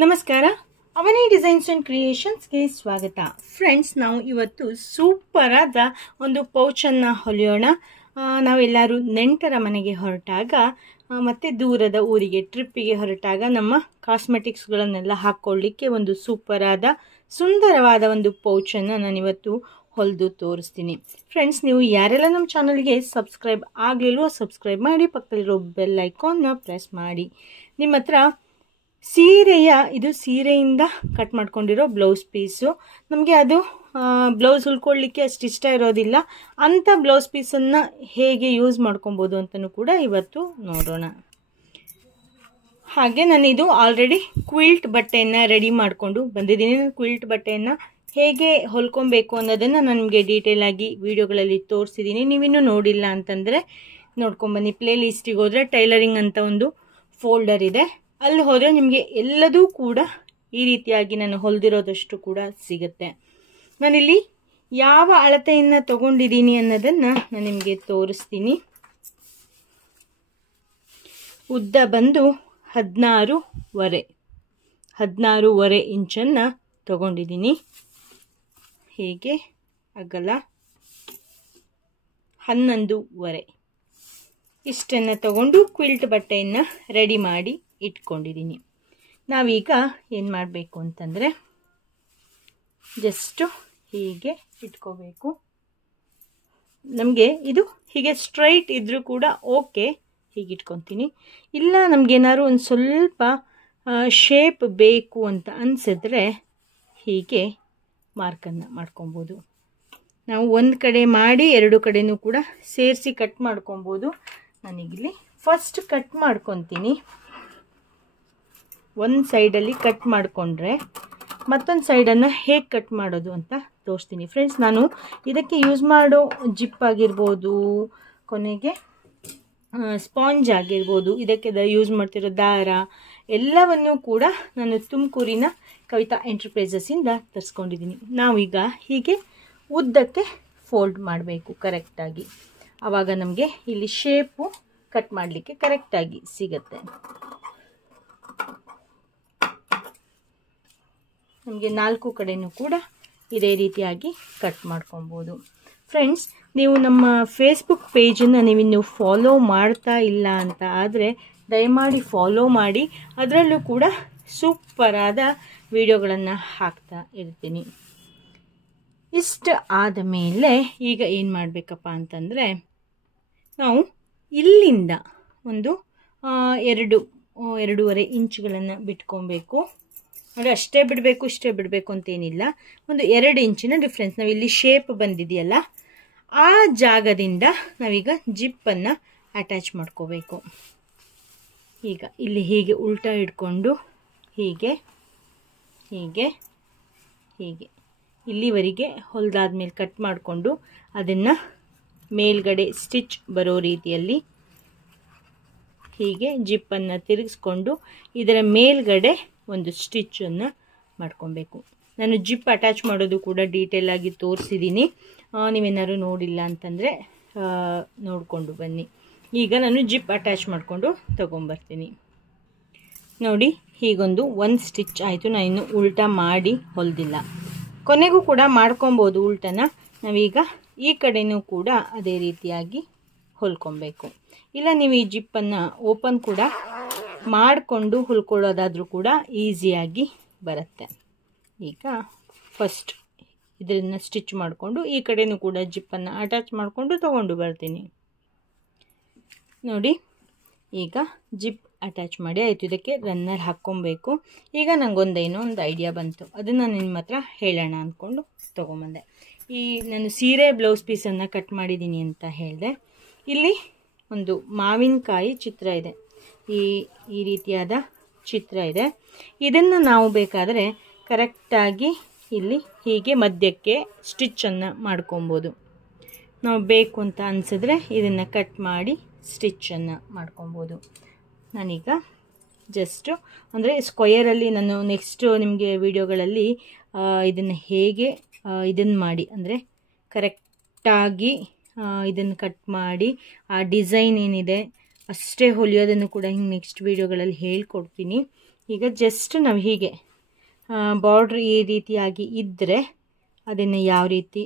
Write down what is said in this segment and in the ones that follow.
ನಮಸ್ಕಾರ, ಅವನಿ designs and ಕ್ರಿಯೇಷನ್ಸ್ಗೆ ಸ್ವಾಗತ. Friends, ನಾವು ಇವತ್ತು ಸೂಪರ್ ಆದ ಒಂದು ಪೌಚನ್ನು ಹೊಲಿಯೋಣ. ನಾವೆಲ್ಲರೂ ನೆಂಟರ ಮನೆಗೆ ಹೊರಟಾಗ ಮತ್ತು ದೂರದ ಊರಿಗೆ ಟ್ರಿಪ್ಪಿಗೆ ಹೊರಟಾಗ ನಮ್ಮ ಕಾಸ್ಮೆಟಿಕ್ಸ್ಗಳನ್ನೆಲ್ಲ ಹಾಕ್ಕೊಳ್ಳಿಕ್ಕೆ ಒಂದು ಸೂಪರ್ ಆದ ಸುಂದರವಾದ ಒಂದು ಪೌಚನ್ನು ನಾನಿವತ್ತು ಹೊಲಿದು ತೋರಿಸ್ತೀನಿ. ಫ್ರೆಂಡ್ಸ್, ನೀವು ಯಾರೆಲ್ಲ ನಮ್ಮ ಚಾನಲ್ಗೆ ಸಬ್ಸ್ಕ್ರೈಬ್ ಆಗಲಿಲ್ವೋ ಸಬ್ಸ್ಕ್ರೈಬ್ ಮಾಡಿ, ಪಕ್ಕದಲ್ಲಿರೋ ಬೆಲ್ ಐಕಾನ್ನ ಪ್ರೆಸ್ ಮಾಡಿ. ನಿಮ್ಮ ಹತ್ರ ಇದು ಸೀರೆಯಿಂದ ಕಟ್ ಮಾಡ್ಕೊಂಡಿರೋ ಬ್ಲೌಸ್ ಪೀಸು. ನಮಗೆ ಅದು ಬ್ಲೌಸ್ ಹೊಲ್ಕೊಳ್ಳಿಕ್ಕೆ ಅಷ್ಟು ಇಷ್ಟ ಇರೋದಿಲ್ಲ. ಅಂಥ ಬ್ಲೌಸ್ ಪೀಸನ್ನು ಹೇಗೆ ಯೂಸ್ ಮಾಡ್ಕೊಬೋದು ಅಂತಲೂ ಕೂಡ ಇವತ್ತು ನೋಡೋಣ. ಹಾಗೆ ನಾನಿದು ಆಲ್ರೆಡಿ ಕ್ವಿಲ್ಟ್ ಬಟ್ಟೆಯನ್ನು ರೆಡಿ ಮಾಡಿಕೊಂಡು ಬಂದಿದ್ದೀನಿ. ಕ್ವಿಲ್ಟ್ ಬಟ್ಟೆಯನ್ನು ಹೇಗೆ ಹೊಲ್ಕೊಬೇಕು ಅನ್ನೋದನ್ನು ನಾನು ನಿಮಗೆ ಡೀಟೇಲ್ ಆಗಿ ವಿಡಿಯೋಗಳಲ್ಲಿ ತೋರಿಸಿದ್ದೀನಿ. ನೀವಿನ್ನೂ ನೋಡಿಲ್ಲ ಅಂತಂದರೆ ನೋಡ್ಕೊಂಬನ್ನಿ. ಪ್ಲೇ ಲಿಸ್ಟಿಗೆ ಹೋದರೆ ಟೈಲರಿಂಗ್ ಅಂತ ಒಂದು ಫೋಲ್ಡರ್ ಇದೆ, ಅಲ್ಲಿ ಹೋದರೆ ನಿಮಗೆ ಎಲ್ಲದೂ ಕೂಡ ಈ ರೀತಿಯಾಗಿ ನಾನು ಹೊಲಿದಿರೋದಷ್ಟು ಕೂಡ ಸಿಗುತ್ತೆ. ನಾನಿಲ್ಲಿ ಯಾವ ಅಳತೆಯನ್ನು ತಗೊಂಡಿದ್ದೀನಿ ಅನ್ನೋದನ್ನು ನಾನು ನಿಮಗೆ ತೋರಿಸ್ತೀನಿ. ಉದ್ದ ಬಂದು 16.5 ಇಂಚನ್ನು ತಗೊಂಡಿದ್ದೀನಿ. ಹೀಗೆ ಅಗಲ 11.5 ಇಷ್ಟನ್ನು ತಗೊಂಡು ಕ್ವಿಲ್ಟ್ ಬಟ್ಟೆಯನ್ನು ರೆಡಿ ಮಾಡಿ ಇಟ್ಕೊಂಡಿದ್ದೀನಿ. ನಾವೀಗ ಏನು ಮಾಡಬೇಕು ಅಂತಂದರೆ ಜಸ್ಟು ಹೀಗೆ ಇಟ್ಕೋಬೇಕು. ನಮಗೆ ಇದು ಹೀಗೆ ಸ್ಟ್ರೈಟ್ ಇದ್ದರೂ ಕೂಡ ಓಕೆ, ಹೀಗೆ ಇಟ್ಕೊತೀನಿ. ಇಲ್ಲ ನಮಗೇನಾದ್ರು ಒಂದು ಸ್ವಲ್ಪ ಶೇಪ್ ಬೇಕು ಅಂತ ಅನಿಸಿದ್ರೆ ಹೀಗೆ ಮಾರ್ಕನ್ನು ಮಾಡ್ಕೊಬೋದು. ನಾವು ಒಂದು ಕಡೆ ಮಾಡಿ ಎರಡು ಕಡೆನೂ ಕೂಡ ಸೇರಿಸಿ ಕಟ್ ಮಾಡ್ಕೊಬೋದು. ನಾನೀಗಿಲ್ಲಿ ಫಸ್ಟ್ ಕಟ್ ಮಾಡ್ಕೊತೀನಿ. ಒಂದು ಸೈಡಲ್ಲಿ ಕಟ್ ಮಾಡಿಕೊಂಡ್ರೆ ಮತ್ತೊಂದು ಸೈಡನ್ನು ಹೇಗೆ ಕಟ್ ಮಾಡೋದು ಅಂತ ತೋರಿಸ್ತೀನಿ. ಫ್ರೆಂಡ್ಸ್, ನಾನು ಇದಕ್ಕೆ ಯೂಸ್ ಮಾಡೋ ಜಿಪ್ ಆಗಿರ್ಬೋದು, ಕೊನೆಗೆ ಸ್ಪಾಂಜ್ ಆಗಿರ್ಬೋದು, ಇದಕ್ಕೆ ಯೂಸ್ ಮಾಡ್ತಿರೋ ದಾರ ಎಲ್ಲವನ್ನೂ ಕೂಡ ನಾನು ತುಮಕೂರಿನ ಕವಿತಾ ಎಂಟರ್ಪ್ರೈಸಸ್ಸಿಂದ ತರಿಸ್ಕೊಂಡಿದ್ದೀನಿ. ನಾವೀಗ ಹೀಗೆ ಉದ್ದಕ್ಕೆ ಫೋಲ್ಡ್ ಮಾಡಬೇಕು ಕರೆಕ್ಟಾಗಿ. ಆವಾಗ ನಮಗೆ ಇಲ್ಲಿ ಶೇಪು ಕಟ್ ಮಾಡಲಿಕ್ಕೆ ಕರೆಕ್ಟಾಗಿ ಸಿಗತ್ತೆ. ನಮಗೆ 4 ಕಡೆನೂ ಕೂಡ ಇದೇ ರೀತಿಯಾಗಿ ಕಟ್ ಮಾಡ್ಕೊಬೋದು. ಫ್ರೆಂಡ್ಸ್, ನೀವು ನಮ್ಮ ಫೇಸ್ಬುಕ್ ಪೇಜನ್ನು ನೀವಿನ್ನೂ ಫಾಲೋ ಮಾಡ್ತಾ ಇಲ್ಲ ಅಂತ ಆದರೆ ದಯಮಾಡಿ ಫಾಲೋ ಮಾಡಿ. ಅದರಲ್ಲೂ ಕೂಡ ಸೂಪರಾದ ವಿಡಿಯೋಗಳನ್ನು ಹಾಕ್ತಾ ಇರ್ತೀನಿ. ಇಷ್ಟು ಆದ ಮೇಲೆ ಈಗ ಏನು ಮಾಡಬೇಕಪ್ಪ ಅಂತಂದರೆ ನಾವು ಇಲ್ಲಿಂದ ಒಂದು 2.5 ಇಂಚುಗಳನ್ನು ಬಿಟ್ಕೊಬೇಕು. ಅಂದರೆ ಅಷ್ಟೇ ಬಿಡಬೇಕು ಇಷ್ಟೇ ಬಿಡಬೇಕು ಅಂತೇನಿಲ್ಲ, ಒಂದು 2 ಇಂಚಿನ ಡಿಫ್ರೆನ್ಸ್. ನಾವಿಲ್ಲಿ ಶೇಪ್ ಬಂದಿದೆಯಲ್ಲ ಆ ಜಾಗದಿಂದ ನಾವೀಗ ಜಿಪ್ಪನ್ನು ಅಟ್ಯಾಚ್ ಮಾಡ್ಕೋಬೇಕು. ಈಗ ಇಲ್ಲಿ ಹೀಗೆ ಉಲ್ಟಾ ಇಟ್ಕೊಂಡು ಹೀಗೆ ಹೀಗೆ ಹೀಗೆ ಇಲ್ಲಿವರೆಗೆ ಹೊಲಿದಾದ್ಮೇಲೆ ಕಟ್ ಮಾಡಿಕೊಂಡು ಅದನ್ನು ಮೇಲ್ಗಡೆ ಸ್ಟಿಚ್ ಬರೋ ರೀತಿಯಲ್ಲಿ ಹೀಗೆ ಜಿಪ್ಪನ್ನು ತಿರುಗಿಸ್ಕೊಂಡು ಇದರ ಮೇಲ್ಗಡೆ ಒಂದು ಸ್ಟಿಚ್ಚನ್ನು ಮಾಡ್ಕೊಬೇಕು. ನಾನು ಜಿಪ್ ಅಟ್ಯಾಚ್ ಮಾಡೋದು ಕೂಡ ಡೀಟೇಲ್ ಆಗಿ ತೋರಿಸಿದ್ದೀನಿ. ನೀವೇನಾದ್ರು ನೋಡಿಲ್ಲ ಅಂತಂದರೆ ನೋಡಿಕೊಂಡು ಬನ್ನಿ. ಈಗ ನಾನು ಜಿಪ್ ಅಟ್ಯಾಚ್ ಮಾಡಿಕೊಂಡು ತೊಗೊಂಬರ್ತೀನಿ. ನೋಡಿ, ಹೀಗೊಂದು 1 ಸ್ಟಿಚ್ ಆಯಿತು. ನಾನು ಇನ್ನು ಉಲ್ಟಾ ಮಾಡಿ ಹೊಲಿದಿಲ್ಲ. ಕೊನೆಗೂ ಕೂಡ ಮಾಡ್ಕೊಬೋದು ಉಲ್ಟನ. ನಾವೀಗ ಈ ಕಡೆನೂ ಕೂಡ ಅದೇ ರೀತಿಯಾಗಿ ಹೊಲ್ಕೊಬೇಕು. ಇಲ್ಲ ನೀವು ಈ ಜಿಪ್ಪನ್ನು ಓಪನ್ ಕೂಡ ಮಾಡಿಕೊಂಡು ಹೊಲ್ಕೊಳ್ಳೋದಾದರೂ ಕೂಡ ಈಸಿಯಾಗಿ ಬರುತ್ತೆ. ಈಗ ಫಸ್ಟ್ ಇದನ್ನು ಸ್ಟಿಚ್ ಮಾಡಿಕೊಂಡು ಈ ಕಡೆನೂ ಕೂಡ ಜಿಪ್ಪನ್ನು ಅಟ್ಯಾಚ್ ಮಾಡಿಕೊಂಡು ತೊಗೊಂಡು ಬರ್ತೀನಿ. ನೋಡಿ, ಈಗ ಜಿಪ್ ಅಟ್ಯಾಚ್ ಮಾಡಿ ಆಯಿತು. ಇದಕ್ಕೆ ರನ್ನರ್ ಹಾಕ್ಕೊಬೇಕು. ಈಗ ನನಗೊಂದೇನೋ ಒಂದು ಐಡಿಯಾ ಬಂತು, ಅದನ್ನು ನಿಮ್ಮ ಹತ್ರ ಹೇಳೋಣ ಅಂದ್ಕೊಂಡು ತೊಗೊಂಬಂದೆ. ನಾನು ಸೀರೆ ಬ್ಲೌಸ್ ಪೀಸನ್ನು ಕಟ್ ಮಾಡಿದ್ದೀನಿ ಅಂತ ಹೇಳಿದೆ. ಇಲ್ಲಿ ಒಂದು ಮಾವಿನಕಾಯಿ ಚಿತ್ರ ಇದೆ, ಈ ರೀತಿಯಾದ ಚಿತ್ರ ಇದೆ. ಇದನ್ನು ನಾವು ಬೇಕಾದರೆ ಕರೆಕ್ಟಾಗಿ ಇಲ್ಲಿ ಹೀಗೆ ಮಧ್ಯಕ್ಕೆ ಸ್ಟಿಚ್ಚನ್ನು ಮಾಡ್ಕೊಬೋದು. ನಾವು ಬೇಕು ಅಂತ ಅನಿಸಿದ್ರೆ ಇದನ್ನು ಕಟ್ ಮಾಡಿ ಸ್ಟಿಚ್ಚನ್ನು ಮಾಡ್ಕೊಬೋದು. ನಾನೀಗ ಜಸ್ಟು ಅಂದರೆ ಸ್ಕ್ವಯರಲ್ಲಿ ನಾನು ನೆಕ್ಸ್ಟ್ ನಿಮಗೆ ವಿಡಿಯೋಗಳಲ್ಲಿ ಇದನ್ನು ಹೇಗೆ ಇದನ್ನು ಮಾಡಿ ಅಂದರೆ ಕರೆಕ್ಟಾಗಿ ಇದನ್ನು ಕಟ್ ಮಾಡಿ ಆ ಡಿಸೈನ್ ಏನಿದೆ ಅಷ್ಟೇ ಹೊಲಿಯೋದನ್ನು ಕೂಡ ಹಿಂಗೆ ನೆಕ್ಸ್ಟ್ ವಿಡಿಯೋಗಳಲ್ಲಿ ಹೇಳ್ಕೊಡ್ತೀನಿ. ಈಗ ಜಸ್ಟ್ ನಾವು ಹೀಗೆ ಬಾರ್ಡ್ರ್ ಈ ರೀತಿಯಾಗಿ ಇದ್ದರೆ ಅದನ್ನು ಯಾವ ರೀತಿ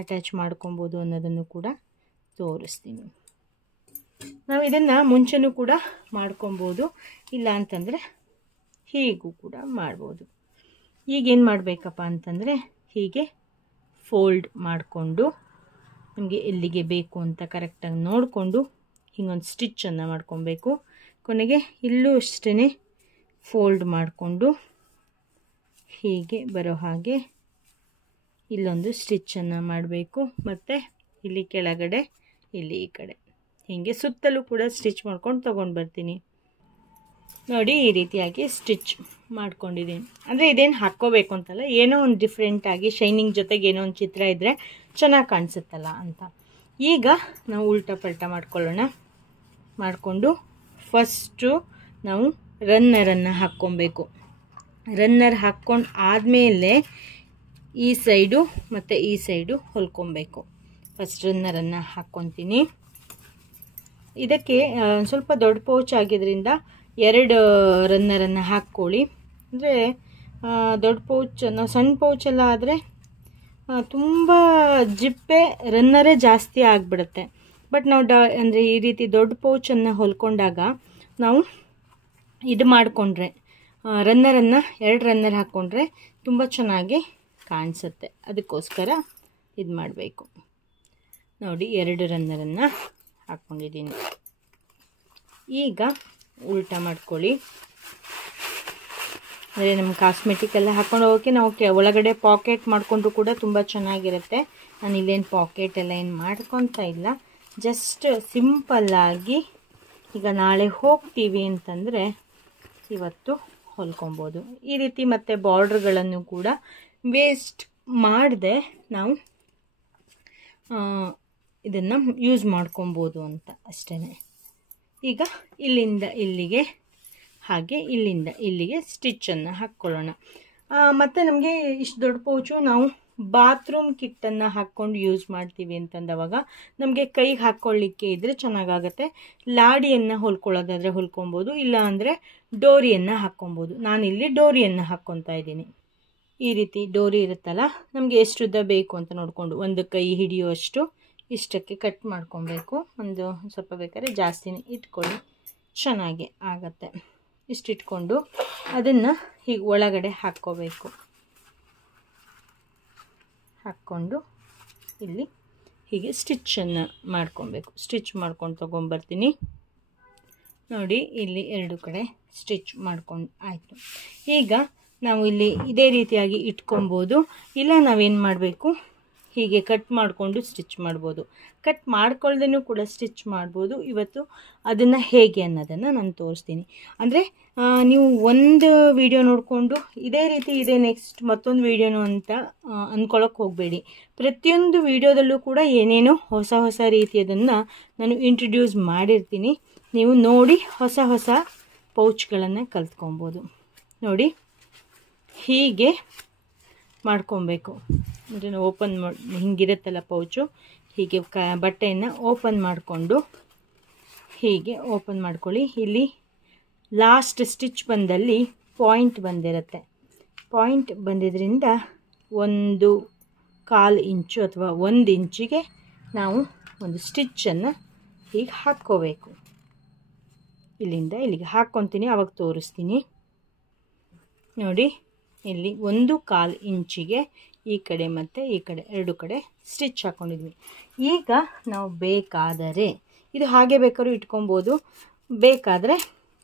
ಅಟ್ಯಾಚ್ ಮಾಡ್ಕೊಬೋದು ಅನ್ನೋದನ್ನು ಕೂಡ ತೋರಿಸ್ತೀನಿ. ನಾವು ಇದನ್ನು ಮುಂಚೆನೂ ಕೂಡ ಮಾಡ್ಕೊಬೋದು, ಇಲ್ಲ ಅಂತಂದರೆ ಹೀಗೂ ಕೂಡ ಮಾಡ್ಬೋದು. ಈಗೇನು ಮಾಡಬೇಕಪ್ಪ ಅಂತಂದರೆ ಹೀಗೆ ಫೋಲ್ಡ್ ಮಾಡಿಕೊಂಡು ನಮಗೆ ಎಲ್ಲಿಗೆ ಬೇಕು ಅಂತ ಕರೆಕ್ಟಾಗಿ ನೋಡಿಕೊಂಡು ಹೀಗೊಂದು ಸ್ಟಿಚ್ಚನ್ನು ಮಾಡ್ಕೊಬೇಕು. ಕೊನೆಗೆ ಇಲ್ಲೂ ಅಷ್ಟೇ ಫೋಲ್ಡ್ ಮಾಡಿಕೊಂಡು ಹೀಗೆ ಬರೋ ಹಾಗೆ ಇಲ್ಲೊಂದು ಸ್ಟಿಚ್ಚನ್ನು ಮಾಡಬೇಕು. ಮತ್ತು ಇಲ್ಲಿ ಕೆಳಗಡೆ ಇಲ್ಲಿ ಈ ಕಡೆ ಹೀಗೆ ಸುತ್ತಲೂ ಕೂಡ ಸ್ಟಿಚ್ ಮಾಡ್ಕೊಂಡು ತೊಗೊಂಡು ಬರ್ತೀನಿ. ನೋಡಿ ಈ ರೀತಿಯಾಗಿ ಸ್ಟಿಚ್ ಮಾಡ್ಕೊಂಡಿದ್ದೀನಿ. ಅಂದರೆ ಇದೇನು ಹಾಕ್ಕೋಬೇಕು ಅಂತಲ್ಲ, ಏನೋ ಒಂದು ಡಿಫ್ರೆಂಟಾಗಿ ಶೈನಿಂಗ್ ಜೊತೆಗೆ ಏನೋ ಒಂದು ಚಿತ್ರ ಇದ್ದರೆ ಚೆನ್ನಾಗಿ ಕಾಣಿಸುತ್ತಲ್ಲ ಅಂತ. ಈಗ ನಾವು ಉಲ್ಟಾ ಪಲ್ಟಾ ಮಾಡ್ಕೊಳ್ಳೋಣ. ಮಾಡಿಕೊಂಡು ಫಸ್ಟು ನಾವು ರನ್ನರನ್ನು ಹಾಕ್ಕೊಬೇಕು. ರನ್ನರ್ ಹಾಕ್ಕೊಂಡು ಆದಮೇಲೆ ಈ ಸೈಡು ಮತ್ತು ಈ ಸೈಡು ಹೊಲ್ಕೊಬೇಕು. ಫಸ್ಟ್ ರನ್ನರನ್ನು ಹಾಕ್ಕೊತೀನಿ. ಇದಕ್ಕೆ ಸ್ವಲ್ಪ ದೊಡ್ಡ ಪೌಚ್ ಆಗಿದ್ದರಿಂದ 2 ರನ್ನರನ್ನು ಹಾಕ್ಕೊಳ್ಳಿ. ಅಂದರೆ ದೊಡ್ಡ ಪೌಚ್, ನಾವು ಸಣ್ಣ ಪೌಚೆಲ್ಲ ಆದರೆ ತುಂಬ ಜಿಪ್ಪೆ ರನ್ನರೇ ಜಾಸ್ತಿ ಆಗಿಬಿಡುತ್ತೆ. ಬಟ್ ನಾವು ಅಂದರೆ ಈ ರೀತಿ ದೊಡ್ಡ ಪೌಚನ್ನು ಹೊಲ್ಕೊಂಡಾಗ ನಾವು ಇದು ಮಾಡಿಕೊಂಡ್ರೆ ರನ್ನರನ್ನು 2 ರನ್ನರ್ ಹಾಕ್ಕೊಂಡ್ರೆ ತುಂಬ ಚೆನ್ನಾಗಿ ಕಾಣಿಸುತ್ತೆ. ಅದಕ್ಕೋಸ್ಕರ ಇದು ಮಾಡಬೇಕು. ನೋಡಿ 2 ರನ್ನರನ್ನು ಹಾಕ್ಕೊಂಡಿದ್ದೀನಿ. ಈಗ ಉಲ್ಟಾ ಮಾಡ್ಕೊಳ್ಳಿ. ಅಂದರೆ ನಮ್ಮ ಕಾಸ್ಮೆಟಿಕ್ ಎಲ್ಲ ಹಾಕ್ಕೊಂಡು ಹೋಗೋಕ್ಕೆ ನಾವು ಒಳಗಡೆ ಪಾಕೆಟ್ ಮಾಡಿಕೊಂಡ್ರು ಕೂಡ ತುಂಬ ಚೆನ್ನಾಗಿರುತ್ತೆ. ನಾನು ಇಲ್ಲೇನು ಪಾಕೆಟ್ ಎಲ್ಲ ಏನು ಮಾಡ್ಕೊತಾ ಇಲ್ಲ, ಜಸ್ಟ್ ಸಿಂಪಲ್ಲಾಗಿ ಈಗ ನಾಳೆ ಹೋಗ್ತೀವಿ ಅಂತಂದರೆ ಇವತ್ತು ಹೊಲ್ಕೊಬೋದು ಈ ರೀತಿ. ಮತ್ತು ಬಾರ್ಡ್ರ್ಗಳನ್ನು ಕೂಡ ವೇಸ್ಟ್ ಮಾಡದೆ ನಾವು ಇದನ್ನು ಯೂಸ್ ಮಾಡ್ಕೊಬೋದು ಅಂತ ಅಷ್ಟೇ. ಈಗ ಇಲ್ಲಿಂದ ಇಲ್ಲಿಗೆ ಹಾಗೆ ಇಲ್ಲಿಂದ ಇಲ್ಲಿಗೆ ಸ್ಟಿಚ್ಚನ್ನು ಹಾಕ್ಕೊಳ್ಳೋಣ. ಮತ್ತು ನಮಗೆ ಇಷ್ಟು ದೊಡ್ಡ ಪೌಚು ನಾವು ಬಾತ್ರೂಮ್ ಕಿಟ್ಟನ್ನು ಹಾಕ್ಕೊಂಡು ಯೂಸ್ ಮಾಡ್ತೀವಿ ಅಂತಂದವಾಗ ನಮಗೆ ಕೈಗೆ ಹಾಕ್ಕೊಳ್ಳಿಕ್ಕೆ ಇದ್ದರೆ ಚೆನ್ನಾಗಾಗತ್ತೆ. ಲಾಡಿಯನ್ನು ಹೊಲ್ಕೊಳ್ಳೋದಾದರೆ ಹೊಲ್ಕೊಬೋದು, ಇಲ್ಲ ಅಂದರೆ ಡೋರಿಯನ್ನು ಹಾಕ್ಕೊಬೋದು. ನಾನಿಲ್ಲಿ ಡೋರಿಯನ್ನು ಹಾಕ್ಕೊತಾ ಇದ್ದೀನಿ. ಈ ರೀತಿ ಡೋರಿ ಇರುತ್ತಲ್ಲ, ನಮಗೆ ಎಷ್ಟು ಉದ್ದ ಬೇಕು ಅಂತ ನೋಡಿಕೊಂಡು ಒಂದು ಕೈ ಹಿಡಿಯುವಷ್ಟು ಇಷ್ಟಕ್ಕೆ ಕಟ್ ಮಾಡ್ಕೊಬೇಕು. ಒಂದು ಸ್ವಲ್ಪ ಬೇಕಾದ್ರೆ ಜಾಸ್ತಿನೇ ಇಟ್ಕೊಳ್ಳಿ, ಚೆನ್ನಾಗಿ ಆಗತ್ತೆ. ಇಷ್ಟಿಟ್ಕೊಂಡು ಅದನ್ನು ಹೀಗೆ ಒಳಗಡೆ ಹಾಕ್ಕೋಬೇಕು. ಹಾಕ್ಕೊಂಡು ಇಲ್ಲಿ ಹೀಗೆ ಸ್ಟಿಚ್ಚನ್ನು ಮಾಡ್ಕೊಬೇಕು. ಸ್ಟಿಚ್ ಮಾಡ್ಕೊಂಡು ತೊಗೊಂಬರ್ತೀನಿ. ನೋಡಿ ಇಲ್ಲಿ 2 ಕಡೆ ಸ್ಟಿಚ್ ಮಾಡ್ಕೊಂಡು ಆಯಿತು. ಈಗ ನಾವು ಇಲ್ಲಿ ಇದೇ ರೀತಿಯಾಗಿ ಇಟ್ಕೊಬೋದು, ಇಲ್ಲ ನಾವೇನು ಮಾಡಬೇಕು ಹೀಗೆ ಕಟ್ ಮಾಡಿಕೊಂಡು ಸ್ಟಿಚ್ ಮಾಡ್ಬೋದು. ಕಟ್ ಮಾಡ್ಕೊಳ್ದೇನೂ ಕೂಡ ಸ್ಟಿಚ್ ಮಾಡ್ಬೋದು. ಇವತ್ತು ಅದನ್ನು ಹೇಗೆ ಅನ್ನೋದನ್ನು ನಾನು ತೋರಿಸ್ತೀನಿ. ಅಂದರೆ ನೀವು ಒಂದು ವಿಡಿಯೋ ನೋಡಿಕೊಂಡು ಇದೇ ರೀತಿ ಇದೆ ನೆಕ್ಸ್ಟ್ ಮತ್ತೊಂದು ವಿಡಿಯೋನು ಅಂತ ಅಂದ್ಕೊಳ್ಳೋಕೆ ಹೋಗಬೇಡಿ. ಪ್ರತಿಯೊಂದು ವಿಡಿಯೋದಲ್ಲೂ ಕೂಡ ಏನೇನೋ ಹೊಸ ಹೊಸ ರೀತಿಯದನ್ನು ನಾನು ಇಂಟ್ರಡ್ಯೂಸ್ ಮಾಡಿರ್ತೀನಿ. ನೀವು ನೋಡಿ ಹೊಸ ಹೊಸ ಪೌಚ್ಗಳನ್ನು ಕಲ್ತ್ಕೊಬೋದು. ನೋಡಿ ಹೀಗೆ ಮಾಡ್ಕೊಬೇಕು. ಅಂದರೆ ಓಪನ್ ಹಿಂಗಿರುತ್ತಲ್ಲ ಪೌಚು, ಹೀಗೆ ಬಟ್ಟೆಯನ್ನು ಓಪನ್ ಮಾಡಿಕೊಂಡು ಹೀಗೆ ಓಪನ್ ಮಾಡ್ಕೊಳ್ಳಿ. ಇಲ್ಲಿ ಲಾಸ್ಟ್ ಸ್ಟಿಚ್ ಬಂದಲ್ಲಿ ಪಾಯಿಂಟ್ ಬಂದಿರುತ್ತೆ. ಪಾಯಿಂಟ್ ಬಂದಿದ್ದರಿಂದ 1/4 ಇಂಚು ಅಥವಾ 1 ಇಂಚಿಗೆ ನಾವು ಒಂದು ಸ್ಟಿಚ್ಚನ್ನು ಹೀಗೆ ಹಾಕ್ಕೋಬೇಕು. ಇಲ್ಲಿಂದ ಇಲ್ಲಿಗೆ ಹಾಕ್ಕೊತೀನಿ, ಆವಾಗ ತೋರಿಸ್ತೀನಿ. ನೋಡಿ ಇಲ್ಲಿ 1/4 ಇಂಚಿಗೆ ಈ ಕಡೆ ಮತ್ತು ಈ ಕಡೆ 2 ಕಡೆ ಸ್ಟಿಚ್ ಹಾಕ್ಕೊಂಡಿದ್ವಿ. ಈಗ ನಾವು ಬೇಕಾದರೆ ಇದು ಹಾಗೆ ಬೇಕಾದ್ರೂ ಇಟ್ಕೊಬೋದು, ಬೇಕಾದರೆ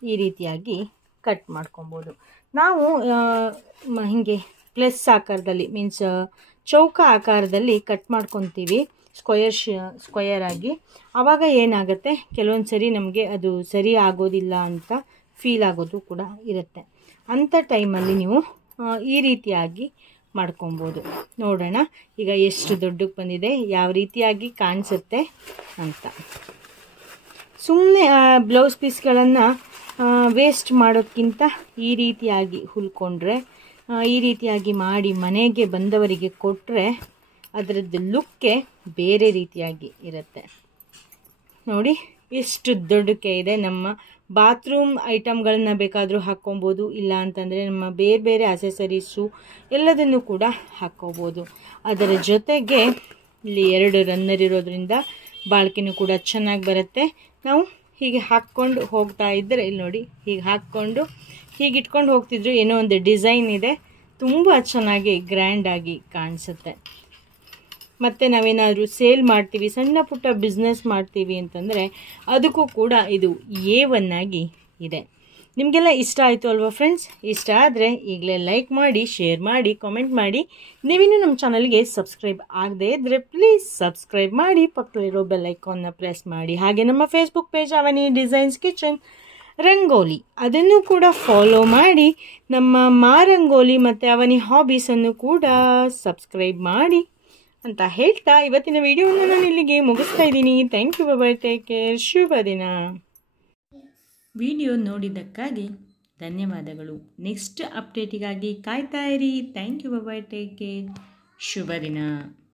ಈ ರೀತಿಯಾಗಿ ಕಟ್ ಮಾಡ್ಕೊಬೋದು. ನಾವು ಹೀಗೆ ಪ್ಲಸ್ ಆಕಾರದಲ್ಲಿ ಮೀನ್ಸ್ ಚೌಕ ಆಕಾರದಲ್ಲಿ ಕಟ್ ಮಾಡ್ಕೊತೀವಿ, ಸ್ಕ್ವಯರ್ ಆಗಿ. ಆವಾಗ ಏನಾಗುತ್ತೆ, ಕೆಲವೊಂದು ಸರಿ ನಮಗೆ ಅದು ಸರಿ ಆಗೋದಿಲ್ಲ ಅಂತ ಫೀಲ್ ಆಗೋದು ಕೂಡ ಇರುತ್ತೆ. ಅಂಥ ಟೈಮಲ್ಲಿ ನೀವು ಈ ರೀತಿಯಾಗಿ ಮಾಡ್ಕೊಬೋದು. ನೋಡೋಣ ಈಗ ಎಷ್ಟು ದೊಡ್ಡಕ್ಕೆ ಬಂದಿದೆ, ಯಾವ ರೀತಿಯಾಗಿ ಕಾಣಿಸುತ್ತೆ ಅಂತ. ಸುಮ್ಮನೆ ಬ್ಲೌಸ್ ಪೀಸ್ಗಳನ್ನು ವೇಸ್ಟ್ ಮಾಡೋಕ್ಕಿಂತ ಈ ರೀತಿಯಾಗಿ ಹೊಲ್ಕೊಂಡ್ರೆ, ಈ ರೀತಿಯಾಗಿ ಮಾಡಿ ಮನೆಗೆ ಬಂದವರಿಗೆ ಕೊಟ್ಟರೆ ಅದರದ್ದು ಲುಕ್ಕೇ ಬೇರೆ ರೀತಿಯಾಗಿ ಇರುತ್ತೆ. ನೋಡಿ ಎಷ್ಟು ದೊಡ್ಡಕ್ಕೆ ಇದೆ. ನಮ್ಮ ಬಾತ್ರೂಮ್ ಐಟಮ್ಗಳನ್ನ ಬೇಕಾದರೂ ಹಾಕ್ಕೊಬೋದು, ಇಲ್ಲ ಅಂತಂದರೆ ನಮ್ಮ ಬೇರೆ ಬೇರೆ ಅಸೆಸರೀಸು ಎಲ್ಲದನ್ನು ಕೂಡ ಹಾಕ್ಕೋಬೋದು. ಅದರ ಜೊತೆಗೆ ಇಲ್ಲಿ 2 ರನ್ನರ್ ಇರೋದ್ರಿಂದ ಬಾಳ್ಕೆನೂ ಕೂಡ ಚೆನ್ನಾಗಿ ಬರುತ್ತೆ. ನಾವು ಹೀಗೆ ಹಾಕ್ಕೊಂಡು ಹೋಗ್ತಾ ಇದ್ದರೆ ಇಲ್ಲಿ ನೋಡಿ, ಹೀಗೆ ಹಾಕ್ಕೊಂಡು ಹೀಗೆ ಇಟ್ಕೊಂಡು ಹೋಗ್ತಿದ್ರು ಏನೋ ಒಂದು ಡಿಸೈನ್ ಇದೆ, ತುಂಬ ಚೆನ್ನಾಗಿ ಗ್ರ್ಯಾಂಡಾಗಿ ಕಾಣಿಸುತ್ತೆ. ಮತ್ತು ನಾವೇನಾದರೂ ಸೇಲ್ ಮಾಡ್ತೀವಿ, ಸಣ್ಣ ಪುಟ್ಟ ಬಿಸ್ನೆಸ್ ಮಾಡ್ತೀವಿ ಅಂತಂದರೆ ಅದಕ್ಕೂ ಕೂಡ ಇದು A1 ಆಗಿ ಇದೆ. ನಿಮಗೆಲ್ಲ ಇಷ್ಟ ಆಯಿತು ಅಲ್ವಾ ಫ್ರೆಂಡ್ಸ್? ಇಷ್ಟ ಆದರೆ ಈಗಲೇ ಲೈಕ್ ಮಾಡಿ, ಶೇರ್ ಮಾಡಿ, ಕಾಮೆಂಟ್ ಮಾಡಿ. ನೀವಿನ್ನೂ ನಮ್ಮ ಚಾನಲ್ಗೆ ಸಬ್ಸ್ಕ್ರೈಬ್ ಆಗದೇ ಇದ್ದರೆ ಪ್ಲೀಸ್ ಸಬ್ಸ್ಕ್ರೈಬ್ ಮಾಡಿ, ಪಕ್ಕದಲ್ಲಿರೋ ಬೆಲ್ ಐಕಾನ್ನ ಪ್ರೆಸ್ ಮಾಡಿ. ಹಾಗೆ ನಮ್ಮ ಫೇಸ್ಬುಕ್ ಪೇಜ್ ಅವನಿ ಡಿಸೈನ್ಸ್ ಕಿಚನ್ ರಂಗೋಲಿ, ಅದನ್ನು ಕೂಡ ಫಾಲೋ ಮಾಡಿ. ನಮ್ಮ ರಂಗೋಲಿ ಮತ್ತು ಅವನಿ ಹಾಬೀಸನ್ನು ಕೂಡ ಸಬ್ಸ್ಕ್ರೈಬ್ ಮಾಡಿ ಅಂತ ಹೇಳ್ತಾ ಇವತ್ತಿನ ವಿಡಿಯೋವನ್ನು ನಾನು ಇಲ್ಲಿಗೆ ಮುಗಿಸ್ತಾ ಇದ್ದೀನಿ. Thank you, bye, take care, ಶುಭ ದಿನ. ವಿಡಿಯೋ ನೋಡಿದ್ದಕ್ಕಾಗಿ ಧನ್ಯವಾದಗಳು. ನೆಕ್ಸ್ಟ್ ಅಪ್ಡೇಟಿಗಾಗಿ ಕಾಯ್ತಾ ಇರಿ. Thank you, bye, take care, ಶುಭ ದಿನ.